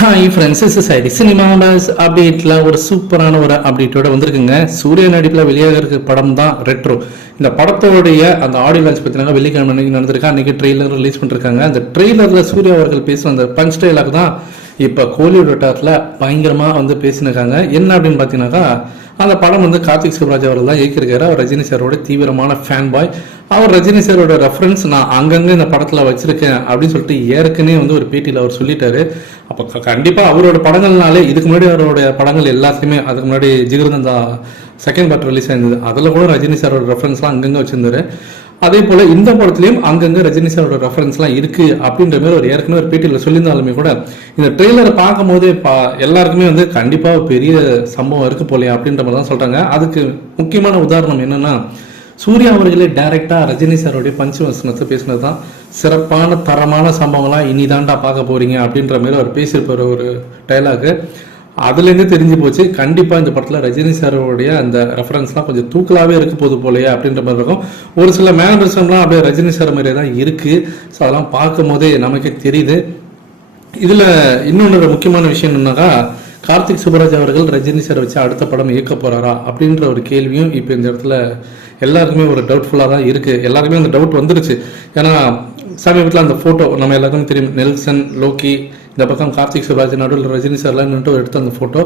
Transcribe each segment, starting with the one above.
Hi friends, is சைடி cinemas அப்டேட்டில் ஒரு சூப்பரான ஒரு அப்டேட்டோட வந்திருக்குங்க. சூரிய நடிப்பில் வெளியாக இருக்க படம் தான் ரெட்ரோ. இந்த படத்தோடைய அந்த ஆடியோ லான்ச் பற்றினாங்க வெள்ளிக்கிழமை அன்னைக்கு நடந்திருக்கு. அன்றைக்கி ட்ரெய்லர் ரிலீஸ் பண்ணிருக்காங்க. அந்த ட்ரெய்லரில் சூர்யா அவர்கள் பேசுகிற அந்த பஞ்ச் டைலாக் தான் இப்போ கோலிவுட் வட்டாரத்தில் பயங்கரமாக வந்து பேசினிருக்காங்க. என்ன அப்படின்னு பார்த்தீங்கன்னாக்கா, அந்த படம் வந்து கார்த்திக் சுப்ராஜ் அவர்கள் தான் இயக்கியிருக்காரு. அவர் ரஜினி சாரோட தீவிரமான ஃபேன் பாய். அவர் ரஜினி சாரோட ரெஃபரன்ஸ் நான் அங்கங்கே இந்த படத்தில் வச்சிருக்கேன் அப்படின்னு சொல்லிட்டு ஏற்கனவே வந்து ஒரு பேட்டியில் அவர் சொல்லிட்டாரு. அப்போ கண்டிப்பாக அவரோட படங்கள்னாலே இதுக்கு முன்னாடி அவரோட படங்கள் எல்லாத்தையுமே, அதுக்கு முன்னாடி ஜிகிருதந்தா செகண்ட் பார்ட் ரிலீஸ் ஆயிருந்தது, அதில் கூட ரஜினி சாரோட ரெஃபரன்ஸ்லாம் அங்கங்கே வச்சிருந்தாரு. அதே போல இந்த படத்துலையும் அங்கங்கே ரஜினி சாரோட ரெஃபரன்ஸ்லாம் இருக்கு அப்படின்ற மாதிரி ஒரு ஏற்கனவே ஒரு பேட்டியில் சொல்லியிருந்தாலுமே கூட இந்த ட்ரெய்லரை பார்க்கும் போதே எல்லாருக்குமே வந்து கண்டிப்பாக பெரிய சம்பவம் இருக்கு போலையா அப்படின்ற மாதிரி தான் சொல்றாங்க. அதுக்கு முக்கியமான உதாரணம் என்னன்னா, சூர்யா அவர்களே டைரக்டா ரஜினி சாரோடைய பஞ்சு வசனத்தை பேசினது தான் சிறப்பான தரமான சம்பவங்களாம் இனிதான்டா பார்க்க போறீங்க அப்படின்ற மாதிரி அவர் பேசியிருப்பார் ஒரு டைலாக். அதுலேருந்து தெரிஞ்சு போச்சு கண்டிப்பாக இந்த படத்தில் ரஜினி சாரோடைய அந்த ரெஃபரன்ஸ்லாம் கொஞ்சம் தூக்கலாகவே இருக்க போது போலையே அப்படின்ற மாதிரி இருக்கும். ஒரு சில மேனரிசம்லாம் அப்படியே ரஜினி சார் மாதிரியே தான் இருக்குது. ஸோ அதெல்லாம் பார்க்கும் போதே நமக்கே தெரியுது. இதில் இன்னொன்று முக்கியமான விஷயம் என்னன்னாக்கா, கார்த்திக் சுப்ராஜ் அவர்கள் ரஜினி சாரை வச்சு அடுத்த படம் இயக்க போகிறாரா அப்படின்ற ஒரு கேள்வியும் இப்போ இந்த இடத்துல எல்லாருக்குமே ஒரு டவுட்ஃபுல்லாக தான் இருக்குது. எல்லாருக்குமே அந்த டவுட் வந்துருச்சு. ஏன்னா சமீபத்தில் அந்த ஃபோட்டோ நம்ம எல்லாருக்குமே தெரியும், நெல்சன், லோக்கி, இந்த பக்கம் கார்த்திக் சுப்ராஜ், நடுவில் ரஜினி சார்லாம் நின்று எடுத்த அந்த ஃபோட்டோ,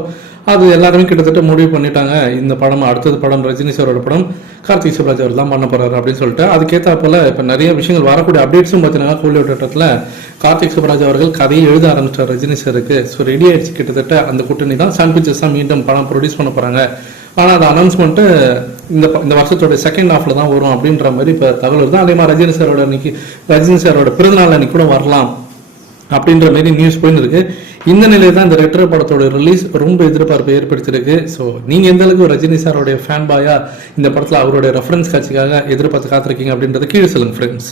அது எல்லாருமே கிட்டத்தட்ட முடிவு பண்ணிட்டாங்க. இந்த படம் அடுத்தது படம் ரஜினி சாரோட படம் கார்த்திக் சுப்ராஜ் அவர் தான் பண்ண போறாரு அப்படின்னு சொல்லிட்டு அதுக்கேற்ற போல இப்போ நிறைய விஷயங்கள் வரக்கூடிய அப்டேட்ஸும் பார்த்தீங்கன்னா கோலிவுட் வட்டத்தில் கார்த்திக் சுப்ராஜ் அவர்கள் கதையை எழுத ஆரம்பிச்சார் ரஜினி சாருக்கு. ஸோ ரெடி ஆயிடுச்சு கிட்டத்தட்ட அந்த கூட்டணி தான். சன் பிக்சர்ஸ் தான் மீண்டும் படம் ப்ரொடியூஸ் பண்ண போறாங்க. ஆனால் அந்த அனௌன்ஸ்மெண்ட்டு இந்த வருஷத்தோட செகண்ட் ஹாஃப்ல தான் வரும் அப்படின்ற மாதிரி இப்போ தகவல் தான். அதே மாதிரி ரஜினி சாரோட பிறந்தநாள் அன்னைக்கு கூட வரலாம் அப்படின்ற மாதிரி நியூஸ் போயின்னு இருக்கு. இந்த நிலையில் தான் இந்த ரெட்ரோ படத்தோட ரிலீஸ் ரொம்ப எதிர்பார்ப்பை ஏற்படுத்தியிருக்கு. ஸோ நீங்கள் எந்த அளவுக்கு ரஜினி சாரோடைய ஃபேன் பாயா இந்த படத்தில் அவருடைய ரெஃபரன்ஸ் காட்சிக்காக எதிர்பார்த்து காத்திருக்கீங்க அப்படின்றத கீழே சொல்லுங்க ஃப்ரெண்ட்ஸ்.